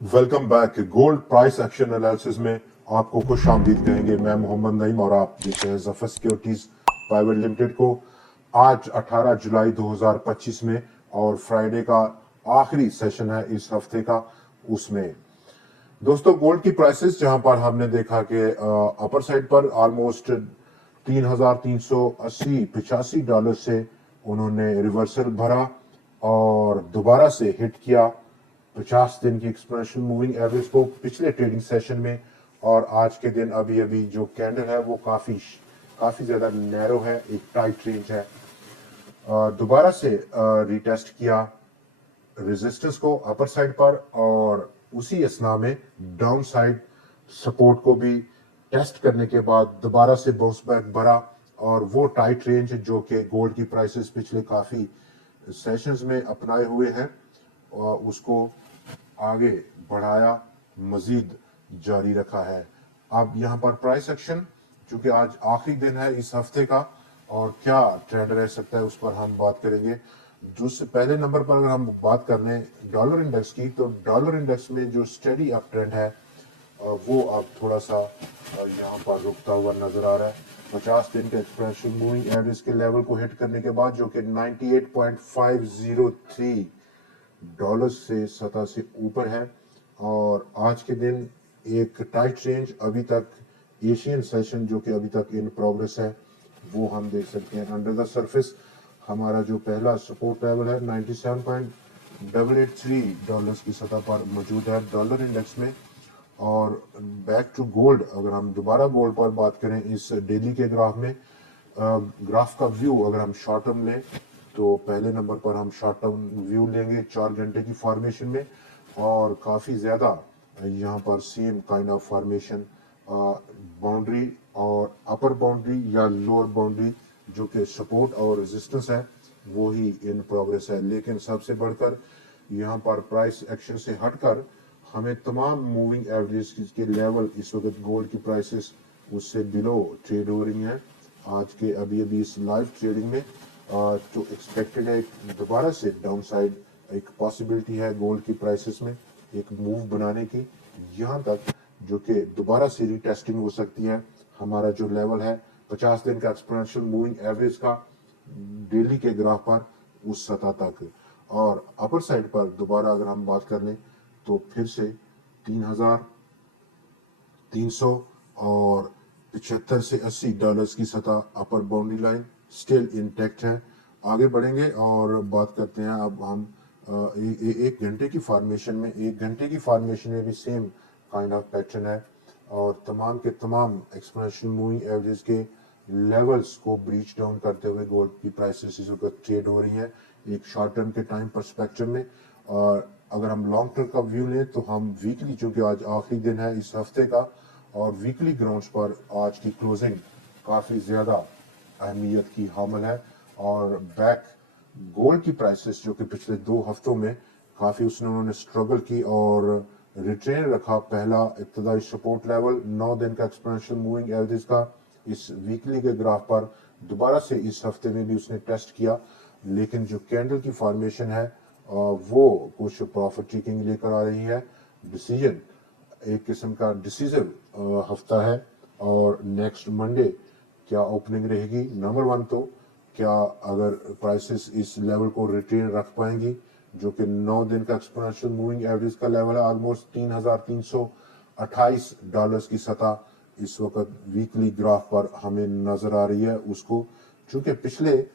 Welcome back. Gold price action analysis में आपको खुश आमदीद कहेंगे। मैं मोहम्मद नईम और आप देख रहे हैं जफर सिक्योरिटीज प्राइवेट लिमिटेड को। आज 18 जुलाई 2025 में और फ्राइडे का आखिरी सेशन है इस हफ्ते का। उसमें दोस्तों गोल्ड की प्राइसेस जहां पर हमने देखा कि अपर साइड पर ऑलमोस्ट 3,380-85 डॉलर से उन्होंने रिवर्सल भरा और दोबारा से हिट किया 50 दिन की एक्सपोनेंशियल मूविंग एवरेज को पिछले ट्रेडिंग सेशन में। और आज के दिन अभी अभी जो कैंडल है वो काफी ज्यादा नैरो है, एक टाइट रेंज है। दोबारा से रिटेस्ट किया रेजिस्टेंस को अपर साइड पर और उसी असना में डाउन साइड सपोर्ट को भी टेस्ट करने के बाद दोबारा से बाउंस बैक भरा। और वो टाइट रेंज जो कि गोल्ड की प्राइसेस पिछले काफी सेशंस में अपनाए हुए हैं और उसको आगे बढ़ाया, मजीद जारी रखा है। अब यहाँ पर प्राइस एक्शन चूंकि आज आखिरी दिन है इस हफ्ते का और क्या ट्रेंड रह सकता है उस पर हम बात करेंगे। दूसरे पहले नंबर पर अगर हम बात कर लें डॉलर इंडेक्स की, तो डॉलर इंडेक्स में जो स्टडी अप ट्रेंड है वो अब थोड़ा सा यहाँ पर रुकता हुआ नजर आ रहा है। 50 दिन के एक्सपोनेंशियल मूविंग एवरेज के लेवल को हिट करने के बाद जो कि 98.503 डॉलर से सतह से ऊपर है। और आज के दिन एक टाइट रेंज अभी तक एशियन सेशन जो कि अभी तक इन प्रोग्रेस है वो हम देख सकते हैं। अंडर द सरफेस हमारा जो पहला सपोर्ट लेवल है 97.883 डॉलर्स की सतह पर मौजूद है डॉलर इंडेक्स में। और बैक टू गोल्ड, अगर हम दोबारा गोल्ड पर बात करें इस डेली के ग्राफ में, ग्राफ का व्यू अगर हम शॉर्ट टर्म लें तो पहले नंबर पर हम शॉर्ट टर्म व्यू लेंगे 4 घंटे की फॉर्मेशन में। और काफ़ी ज़्यादा यहाँ पर same kind of formation, boundary और अपर बाउंड्री या लोअर बाउंड्री जो कि सपोर्ट और रेजिस्टेंस है वो ही इन प्रोग्रेस है। लेकिन सबसे बढ़कर यहाँ पर प्राइस एक्शन से हटकर हमें तमाम मूविंग एवरेज के लेवल इस वक्त गोल्ड की प्राइसेस उससे बिलो ट्रेड हो रही हैं आज के अभी अभी इस लाइव ट्रेडिंग में। तो एक्सपेक्टेड है दोबारा से डाउन साइड एक पॉसिबिलिटी है गोल्ड की प्राइसेस में एक मूव बनाने की, यहाँ तक जो कि दोबारा से रीटेस्टिंग हो सकती है। हमारा जो लेवल है 50 दिन का एक्सपोनेंशियल मूविंग एवरेज का डेली के ग्राफ पर उस सतह तक। और अपर साइड पर दोबारा अगर हम बात कर लें तो फिर से 3,300 और 75 से 80 डॉलर्स की सतह अपर बाउंड्री लाइन स्टिल इंटैक्ट है। आगे बढ़ेंगे और बात करते हैं अब हम एक घंटे की फॉर्मेशन में। एक घंटे की फॉर्मेशन में भी सेम काइंड ऑफ पैटर्न है और तमाम के तमाम एक्सपोनेंशियल मूविंग एवरेज के लेवल्स को ब्रीच डाउन करते हुए गोल्ड की प्राइसेस इस वक्त ट्रेड हो रही है एक शॉर्ट टर्म के टाइम परस्पेक्टिव में। और अगर हम लॉन्ग टर्म का व्यू लें तो हम वीकली, चूंकि आज आखिरी दिन है इस हफ्ते का और वीकली ग्राउंड्स पर आज की क्लोजिंग काफ़ी ज़्यादा अहमियत की हामिल है। और बैक गोल्ड की प्राइसेस जो कि पिछले 2 हफ्तों में काफ़ी उसने उन्होंने स्ट्रगल की और रिट्रेन रखा पहला इब्तदाई सपोर्ट लेवल 9 दिन का एक्सपोनेंशियल मूविंग एवरेज का इस वीकली के ग्राफ पर दोबारा से इस हफ्ते में भी उसने टेस्ट किया। लेकिन जो कैंडल की फॉर्मेशन है वो कुछ प्रॉफिट टेकिंग लेकर आ रही है। डिसीजन एक किस्म का डिसीजन हफ्ता है और नेक्स्ट मंडे क्या ओपनिंग रहेगी नंबर 1, तो क्या अगर प्राइसेस इस लेवल को रिटेन रख पाएंगी जो कि 9 दिन का एक्सपोनेंशियल मूविंग एवरेज का लेवल है ऑलमोस्ट 3,328 डॉलर्स की सतह इस वक्त वीकली ग्राफ पर हमें नजर आ रही है उसको। चूंकि पिछले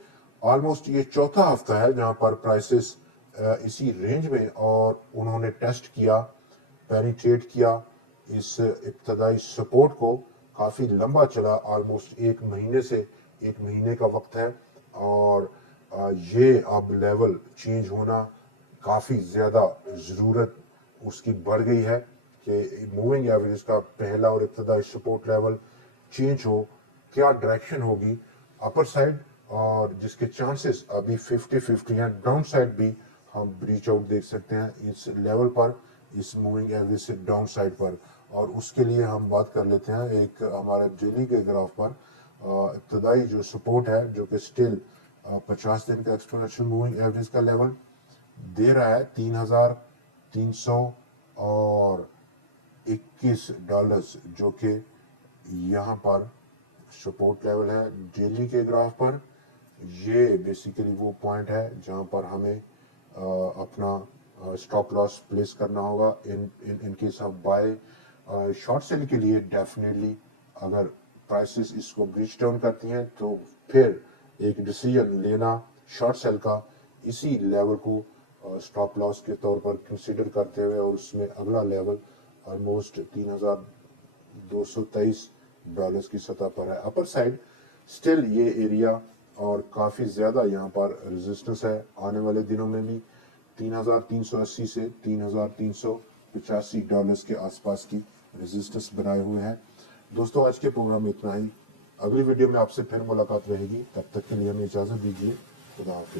ऑलमोस्ट ये चौथा हफ्ता है जहां पर प्राइसेस इसी रेंज में और उन्होंने टेस्ट किया, पेनिट्रेट किया इस इब्तदाई सपोर्ट को। काफ़ी लंबा चला, ऑलमोस्ट एक महीने से 1 महीने का वक्त है और ये अब लेवल चेंज होना काफ़ी ज़्यादा ज़रूरत उसकी बढ़ गई है कि मूविंग एवरेज का पहला और इब्तदाई सपोर्ट लेवल चेंज हो। क्या डायरेक्शन होगी अपर साइड, और जिसके चांसेस अभी 50-50 हैं। डाउन साइड भी हम ब्रीच आउट देख सकते हैं इस लेवल पर, इस मूविंग एवरेज से डाउन साइड पर। और उसके लिए हम बात कर लेते हैं एक हमारे डेली के ग्राफ पर इब्तदाई जो सपोर्ट है जो कि स्टिल 50 दिन का एक्सपोनेंशियल मूविंग एवरेज का लेवल दे रहा है 3,300 और $21 जो कि यहाँ पर सपोर्ट लेवल है डेली के ग्राफ पर। ये बेसिकली वो पॉइंट है जहाँ पर हमें अपना स्टॉप लॉस प्लेस करना होगा in case of buy. Short sale के लिए डेफिनेटली अगर प्राइसेस इसको ब्रीच डाउन करती हैं तो फिर एक डिसीजन लेना शॉर्ट सेल का इसी लेवल को स्टॉप लॉस के तौर पर कंसीडर करते हुए, और उसमें अगला लेवल ऑलमोस्ट $3,223 की सतह पर है अपर साइड। स्टिल ये एरिया और काफी ज्यादा यहाँ पर रेजिस्टेंस है, आने वाले दिनों में भी 3,380 से $3,385 के आसपास की रेजिस्टेंस बनाए हुए हैं। दोस्तों आज के प्रोग्राम में इतना ही, अगली वीडियो में आपसे फिर मुलाकात रहेगी, तब तक के लिए हमें इजाजत दीजिए। खुदा हाफिज।